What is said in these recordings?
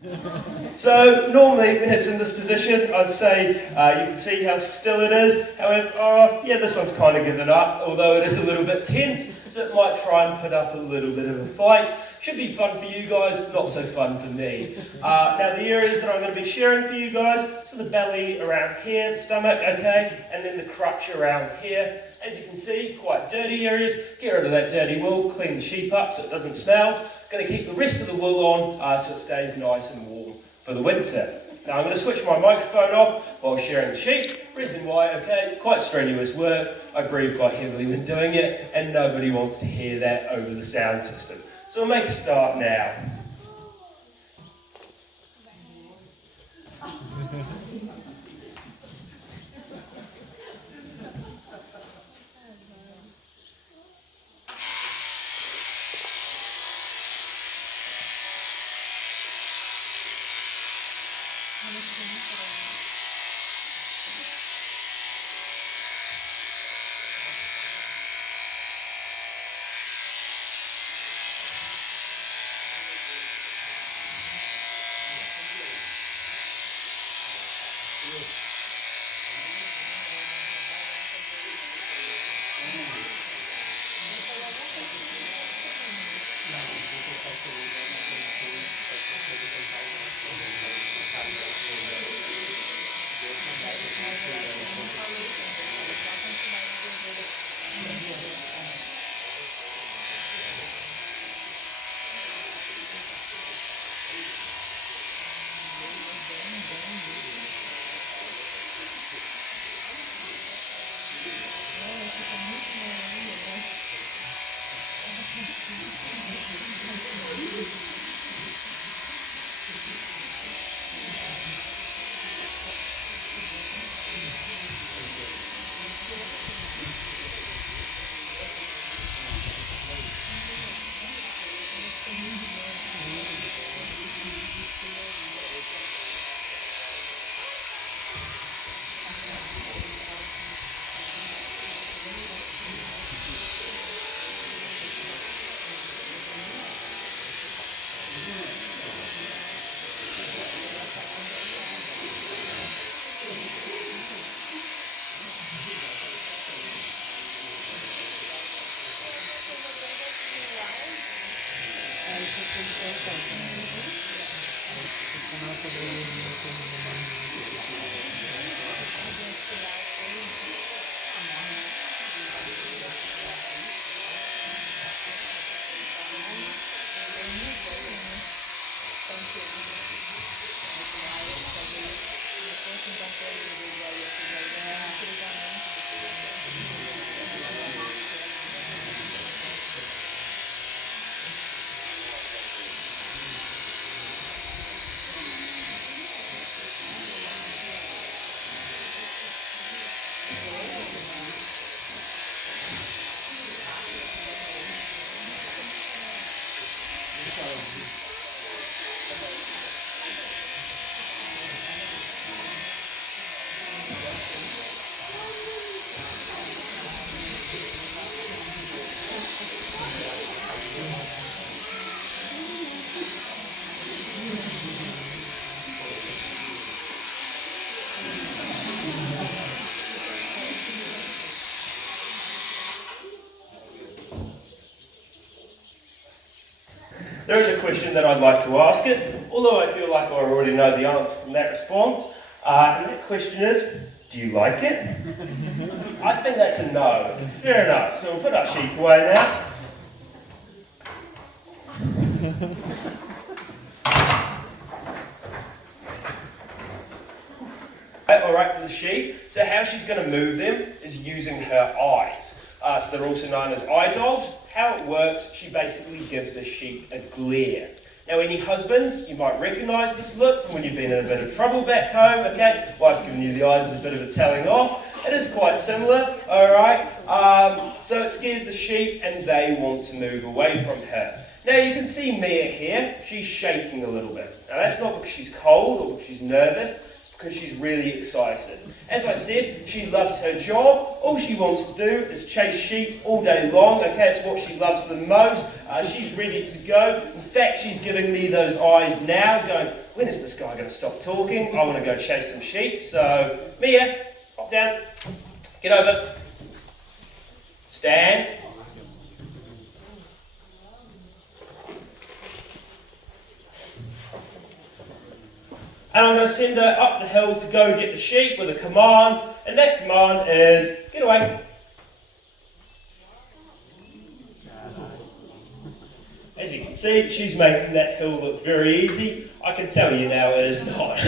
So normally when it's in this position, I'd say you can see how still it is. However, yeah, this one's kind of given up, although it is a little bit tense, so it might try and put up a little bit of a fight. Should be fun for you guys, not so fun for me. Now the areas that I'm going to be sharing for you guys, so the belly around here, the stomach, okay, and then the crutch around here. As you can see, quite dirty areas. Get rid of that dirty wool, clean the sheep up so it doesn't smell. Going to keep the rest of the wool on so it stays nice and warm for the winter. Now I'm going to switch my microphone off while sharing the sheep. Reason why, okay, quite strenuous work. I breathe quite heavily when doing it, and nobody wants to hear that over the sound system. So we'll make a start now. There is a question that I'd like to ask it, although I feel like I already know the answer from that response. And that question is, do you like it? I think that's a no. Fair enough. So we'll put our sheep away now. Alright, for the sheep, so how she's going to move them is using her eyes. So they're also known as eye dogs. How it works, she basically gives the sheep a glare. Now any husbands, you might recognise this look from when you've been in a bit of trouble back home, okay? Wife's giving you the eyes as a bit of a telling off. It is quite similar, alright? So it scares the sheep and they want to move away from her. Now you can see Mia here, she's shaking a little bit. Now that's not because she's cold or because she's nervous, it's because she's really excited. As I said, she loves her job. All she wants to do is chase sheep all day long. Okay, it's what she loves the most. She's ready to go. In fact, she's giving me those eyes now, going, when is this guy going to stop talking? I want to go chase some sheep. So, Mia, hop down. Get over. Stand. And I'm going to send her up the hill to go get the sheep with a command, and that command is, get away. As you can see, she's making that hill look very easy. I can tell you now it is not.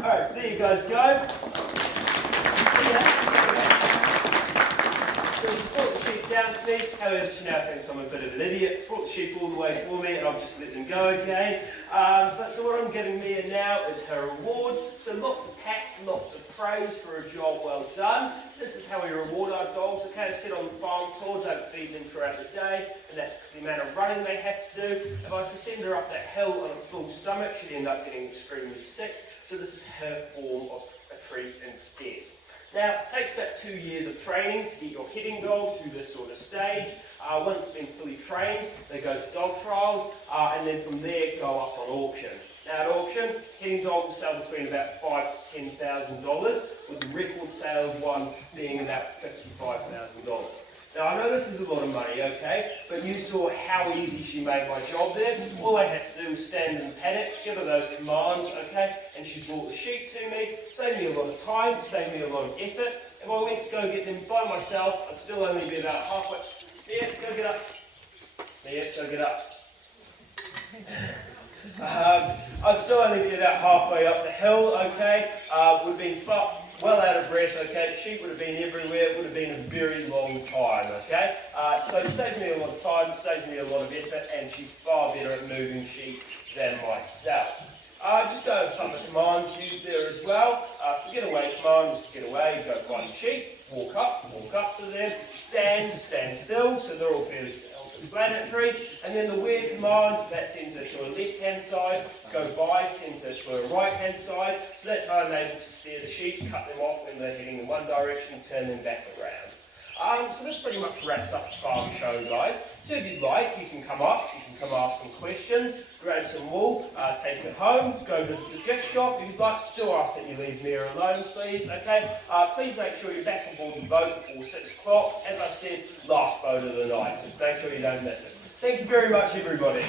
Alright, so there you guys go. So you put the sheep down likes me. However, she now thinks I'm a bit of an idiot. Brought the sheep all the way for me and I've just let them go again. So what I'm giving Mia now is her reward. So lots of pats, lots of praise for a job well done. This is how we reward our dogs. Okay, sit on the farm tour, don't feed them throughout the day, and that's because the amount of running they have to do. If I was to send her up that hill on a full stomach, she'd end up getting extremely sick. So this is her form of a treat instead. Now, it takes about 2 years of training to get your heading dog to this sort of stage. Once it's been fully trained, they go to dog trials, and then from there go up on auction. Now at auction, heading dogs will sell between about $5,000 to $10,000, with the record sale of one being about $55,000. Now I know this is a lot of money, okay, but you saw how easy she made my job there. All I had to do was stand in the paddock, give her those commands, okay, and she brought the sheep to me, saved me a lot of time, saved me a lot of effort. If I went to go get them by myself, I'd still only be about halfway. There, go get up. There, go get up. I'd still only be about halfway up the hill, okay. We've been well out of breath, okay. The sheep would have been everywhere. It would have been a very long time, okay. So it saved me a lot of time, saved me a lot of effort, and she's far better at moving sheep than myself. Just go over some of the commands used there as well. So the get away command is to get away, go find the sheep, walk up to them, stand still, so they're all fairly self-explanatory. And then the where command, that sends her to a left-hand side, go by sends her to a right-hand side, so that's how I'm able to steer the sheep, cut them off when they're heading in one direction, turn them back around. So this pretty much wraps up the farm show, guys. So if you'd like, you can come up, you can come ask some questions, grab some wool, take it home, go visit the gift shop. If you'd like, do ask that you leave Mia alone, please, okay? Please make sure you're back on board the boat before 6 o'clock. As I said, last boat of the night, so make sure you don't miss it. Thank you very much, everybody.